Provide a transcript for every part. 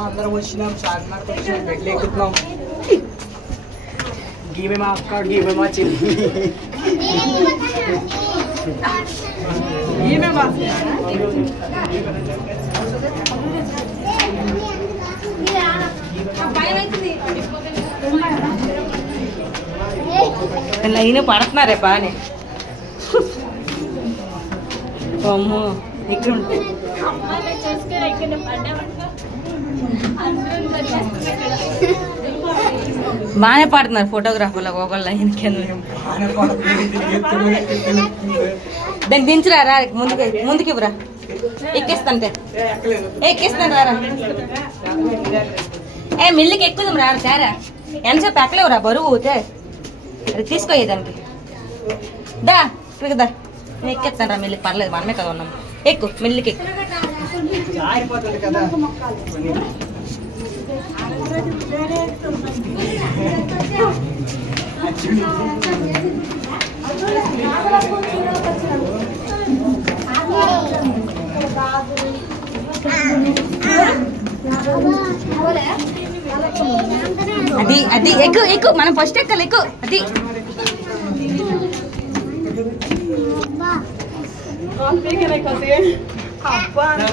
అందరం వచ్చినాం చార్మినార్కి వచ్చినాం బెడ్లు ఎక్కుతున్నాం గీవే మా అక్క గీవే మా చెల్లి గీవే మా లైన్ పడుతున్నారే బానే అమ్మో ఇక్కడ బాగానే పాడుతున్నారు ఫోటోగ్రాఫర్లకు ఒకళ్ళ లైన్ కింద దాన్ని దించురా రా ముందుకి ఇవ్వరా ఎక్కిస్తాంటే ఎక్కిస్తాను రారా మిల్లికి ఎక్కుదాం రా తేరా ఎంతసేపు ఎక్కలేవురా బరువు ఊతే అది తీసుకోయేదానికి దా ఇక్కడికి దా నేను ఎక్కిస్తాను రా మిల్లికి పర్లేదు మనమే కదా ఉన్నాం ఎక్కు మిల్లికి ఎక్కు అది అది ఎక్కు ఎక్కు మనం ఫస్ట్ ఎక్కాలి ఎక్కు అది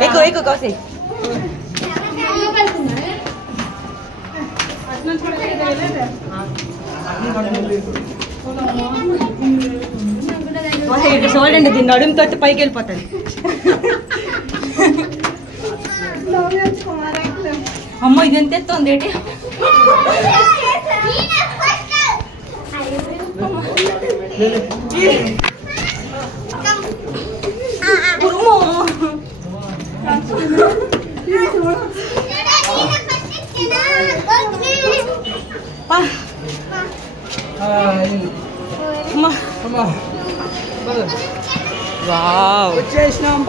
ఎక్కు ఎక్కు కౌసి చూడండి దీన్ని నడుము తోటి పైకి వెళ్ళిపోతుంది అమ్మ ఇది ఎంత ఎత్తుంది ఏంటి వావ్ వచ్చేసినాం.